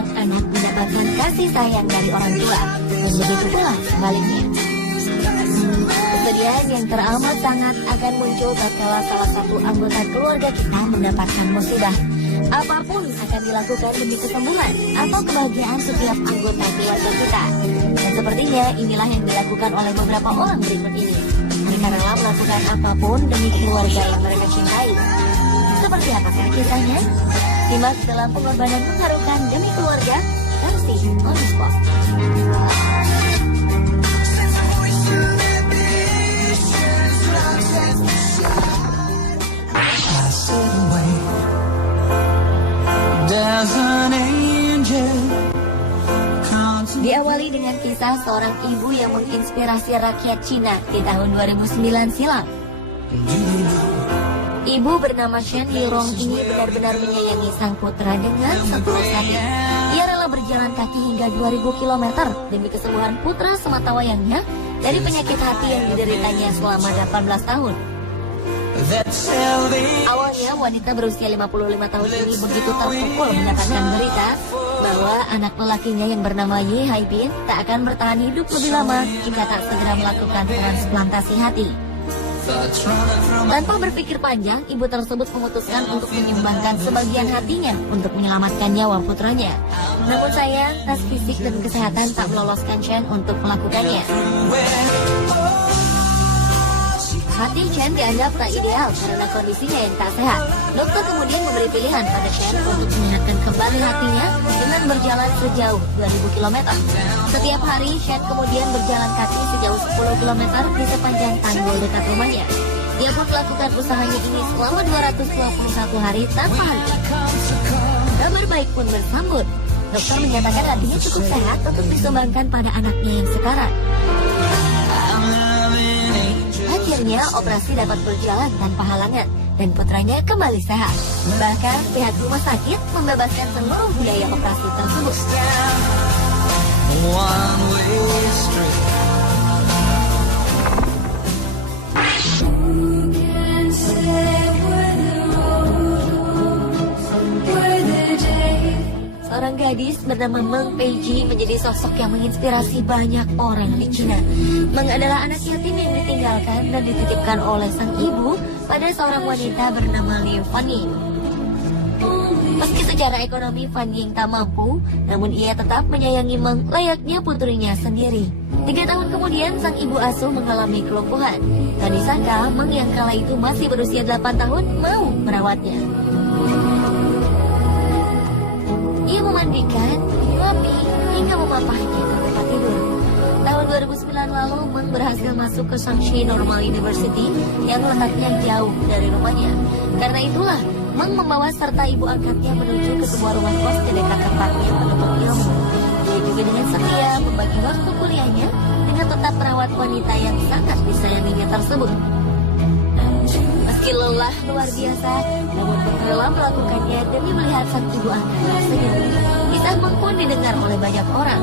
kelak anak mendapatkan kasih sayang dari orang tua, dan begitu pula sebaliknya. Kesedihan yang teramat sangat akan muncul tatkala salah satu anggota keluarga kita mendapatkan musibah. Apapun akan dilakukan demi kesembuhan atau kebahagiaan setiap anggota keluarga kita. Dan sepertinya inilah yang dilakukan oleh beberapa orang berikut ini. Mereka rela melakukan apapun demi keluarga yang mereka cintai. Seperti apa kisahnya? Simak dalam pengorbanan mengharukan demi keluarga versi On The Spot. Diawali dengan kisah seorang ibu yang menginspirasi rakyat Cina di tahun 2009 silam. Ibu bernama Shen Lirong ini benar-benar menyayangi sang putra dengan setulus hati. Ia rela berjalan kaki hingga 2000 km demi kesembuhan putra sematawayangnya dari penyakit hati yang dideritanya selama 18 tahun. Awalnya wanita berusia 55 tahun ini begitu terpukul mendapatkan berita bahwa anak lelakinya yang bernama Ye Haibin tak akan bertahan hidup lebih lama jika tak segera melakukan transplantasi hati. Tanpa berpikir panjang, ibu tersebut memutuskan untuk menyumbangkan sebagian hatinya untuk menyelamatkan nyawa putranya. Namun sayang, tes fisik dan kesehatan tak meloloskan Chen untuk melakukannya. Hati Chen dianggap tak ideal karena kondisinya yang tak sehat. Dokter kemudian memberi pilihan pada Chen untuk menyehatkan kembali hatinya dengan berjalan sejauh 2000 km. Setiap hari, Chen kemudian berjalan kaki sejauh 10 km di sepanjang tanggul dekat rumahnya. Dia pun melakukan usahanya ini selama 221 hari tanpa henti. Kabar baik pun bersambut. Dokter menyatakan hatinya cukup sehat untuk disumbangkan pada anaknya yang sekarang. Akhirnya operasi dapat berjalan tanpa halangan dan putranya kembali sehat. Bahkan pihak rumah sakit membebaskan seluruh biaya operasi tersebut. Seorang gadis bernama Meng Peiji menjadi sosok yang menginspirasi banyak orang di Cina. Meng adalah anak yatim yang ditinggalkan dan dititipkan oleh sang ibu pada seorang wanita bernama Liu Fanning. Meski secara ekonomi Fanning tak mampu, namun ia tetap menyayangi Meng layaknya putrinya sendiri. 3 tahun kemudian sang ibu asuh mengalami kelumpuhan. Tak disangka Meng yang kala itu masih berusia 8 tahun mau merawatnya. Ia memandikan, menyuapi, hingga memapahnya ke tempat tidur. Tahun 2009 lalu, Meng berhasil masuk ke Shaanxi Normal University yang letaknya jauh dari rumahnya. Karena itulah, Meng membawa serta ibu angkatnya menuju ke sebuah rumah kos di dekat tempatnya menuntut ilmu. Dia juga dengan setia membagi waktu kuliahnya dengan tetap merawat wanita yang sangat disayanginya tersebut. Meski lelah luar biasa, namun rela melakukannya demi melihat sang ibu anak tersenyum. Kisah Meng pun didengar oleh banyak orang.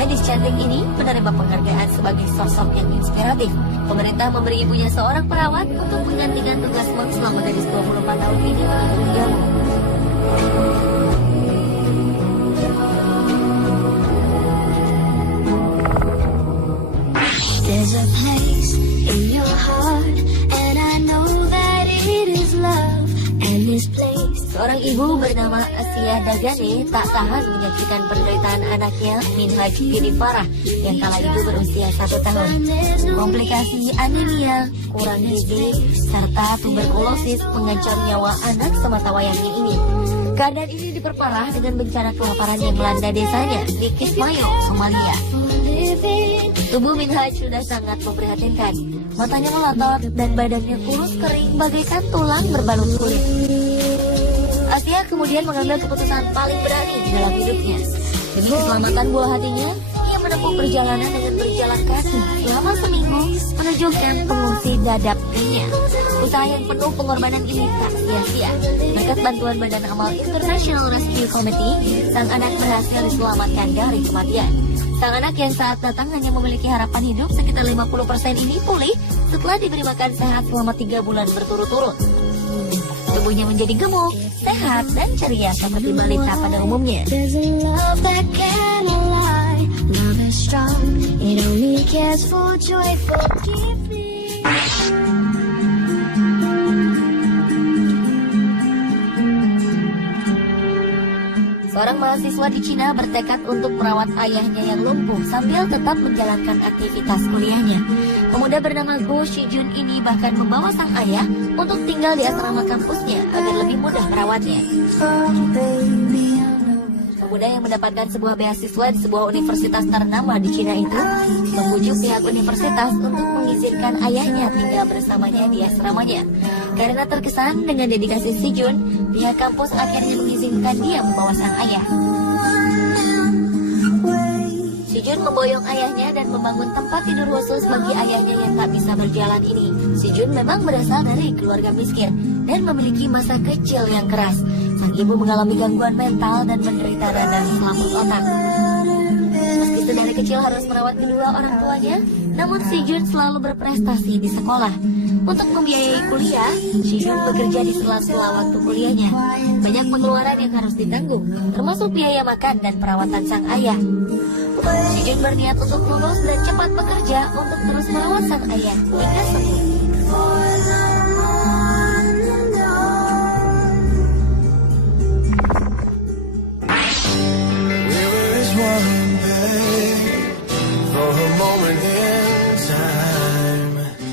Gadis cantik ini menerima penghargaan sebagai sosok yang inspiratif. Pemerintah memberi ibunya seorang perawat untuk menggantikan tugas Meng selama gadis 24 tahun ini menuntut ilmu. There's a place in your heart, and I know that it is love. And this place. Seorang ibu bernama Asia Dagane tak tahan menyaksikan penderitaan anaknya Minhaj Gini Farah yang kala itu berusia 1 tahun. Komplikasi anemia, kurang gizi, serta tuberkulosis mengancam nyawa anak sematawayangnya ini. Keadaan ini diperparah dengan bencana kelaparan yang melanda desanya di Kismayo, Somalia. Tubuh Minhaj sudah sangat memprihatinkan. Matanya melotot dan badannya kurus kering bagaikan tulang berbalut kulit. Asia kemudian mengambil keputusan paling berani di dalam hidupnya. Demi keselamatan buah hatinya, ia menempuh perjalanan dengan berjalan kaki selama seminggu menuju kamp pengungsi Dadaab, Kenya. Usaha yang penuh pengorbanan ini tak sia-sia. Berkat bantuan Badan Amal International Rescue Committee, sang anak berhasil diselamatkan dari kematian. Sang anak yang saat datang hanya memiliki harapan hidup sekitar 50% ini pulih setelah diberi makan sehat selama 3 bulan berturut-turut. Tubuhnya menjadi gemuk, sehat, dan ceria seperti balita pada umumnya. There's a love that cannot lie. Love is strong. It only cares for joy, forgiving. Seorang mahasiswa di Cina bertekad untuk merawat ayahnya yang lumpuh sambil tetap menjalankan aktivitas kuliahnya. Pemuda bernama Go Shijun ini bahkan membawa sang ayah untuk tinggal di asrama kampusnya agar lebih mudah merawatnya. Pemuda yang mendapatkan sebuah beasiswa di sebuah universitas ternama di Cina itu membujuk pihak universitas untuk mengizinkan ayahnya tinggal bersamanya di asramanya. Karena terkesan dengan dedikasi Shijun, pihak kampus akhirnya mengizinkan dia membawa sang ayah. Shijun memboyong ayahnya dan membangun tempat tidur khusus bagi ayahnya yang tak bisa berjalan ini. Shijun memang berasal dari keluarga miskin dan memiliki masa kecil yang keras. Sang ibu mengalami gangguan mental dan menderita radang selaput otak. Meski sedari kecil harus merawat kedua orang tuanya, namun Shijun selalu berprestasi di sekolah. Untuk membiayai kuliah, Shijun bekerja di sela-sela waktu kuliahnya. Banyak pengeluaran yang harus ditanggung, termasuk biaya makan dan perawatan sang ayah. Shijun berniat untuk lulus dan cepat bekerja untuk terus merawat sang ayah hingga sembuh.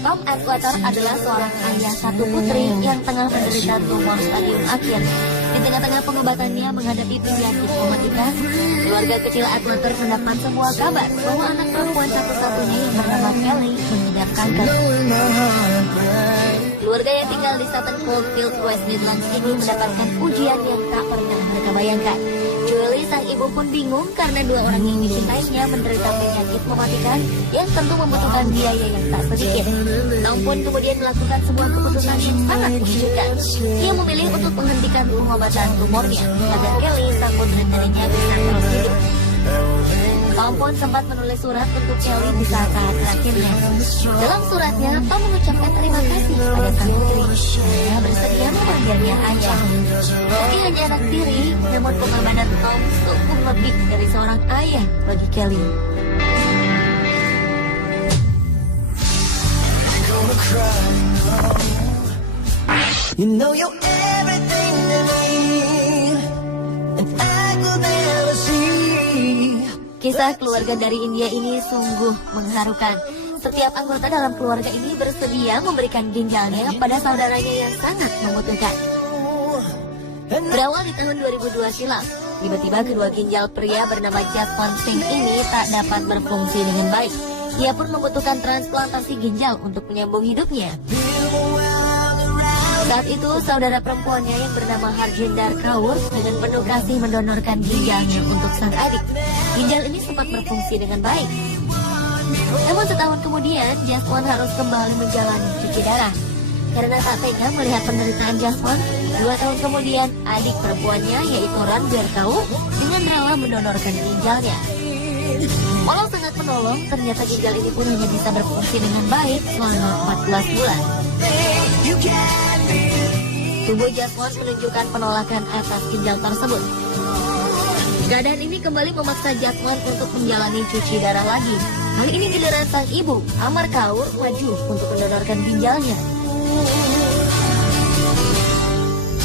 Tom Atwater adalah seorang ayah satu putri yang tengah menderita tumor stadium akhir. Di tengah-tengah pengobatannya menghadapi penyakit mematikan, keluarga kecil Atwater mendapat sebuah kabar bahwa anak perempuan satu-satunya yang bernama Kelly mengidap kanker. Keluarga yang tinggal di Sutton Coldfield, West Midlands ini mendapatkan ujian yang tak pernah mereka bayangkan. Julie, sang ibu pun bingung karena dua orang yang dicintainya menderita penyakit mematikan yang tentu membutuhkan biaya yang tak sedikit. Tom pun kemudian melakukan sebuah keputusan yang sangat mengejutkan. Ia memilih untuk menghentikan pengobatan tumornya agar Kelly, sang putri darinya, bisa terus hidup. Tom pun sempat menulis surat untuk Kelly di saat-saat terakhirnya. Dalam suratnya, Tom mengucapkan terima kasih pada sang putri. Dia bersedia memanggilnya ayah. Meski hanya anak tiri, namun pengorbanan Tom sungguh lebih dari seorang ayah bagi Kelly. You know you're everything to me, and I could never see. Kisah keluarga dari India ini sungguh mengharukan. Setiap anggota dalam keluarga ini bersedia memberikan ginjalnya pada saudaranya yang sangat membutuhkan. Berawal di tahun 2002 silam, tiba-tiba kedua ginjal pria bernama Jaswant Singh ini tak dapat berfungsi dengan baik. Ia pun membutuhkan transplantasi ginjal untuk menyambung hidupnya. Saat itu, saudara perempuannya yang bernama Harjinder Kaur dengan penuh kasih mendonorkan ginjalnya untuk sang adik. Ginjal ini sempat berfungsi dengan baik. Namun setahun kemudian, Jaswant harus kembali menjalani cuci darah. Karena tak tega melihat penderitaan Jaswant, 2 tahun kemudian, adik perempuannya yaitu Ranbir Kaur dengan rela mendonorkan ginjalnya. Walau sangat menolong, ternyata ginjal ini pun hanya bisa berfungsi dengan baik selama 14 bulan. Tubuh Jaswant menunjukkan penolakan atas ginjal tersebut. Keadaan ini kembali memaksa Jaswant untuk menjalani cuci darah lagi. Kali ini giliran sang ibu, Amar Kaur, maju untuk mendonorkan ginjalnya.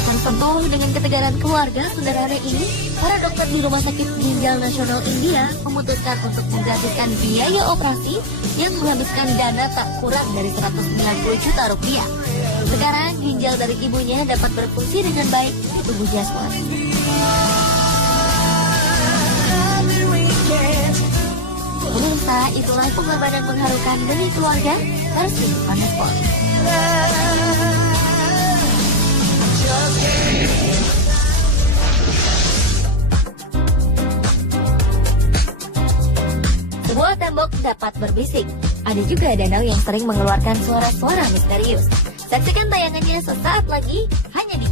Tersentuh dengan ketegaran keluarga saudaranya ini, para dokter di Rumah Sakit Ginjal Nasional India memutuskan untuk menggratiskan biaya operasi yang menghabiskan dana tak kurang dari 190 juta rupiah. Sekarang ginjal dari ibunya dapat berfungsi dengan baik di tubuh Jaswant. Pemirsa, itulah pengorbanan mengharukan demi keluarga versi Panesport. Sebuah tembok dapat berbisik. Ada juga danau yang sering mengeluarkan suara-suara misterius. Saksikan tayangannya sesaat lagi hanya di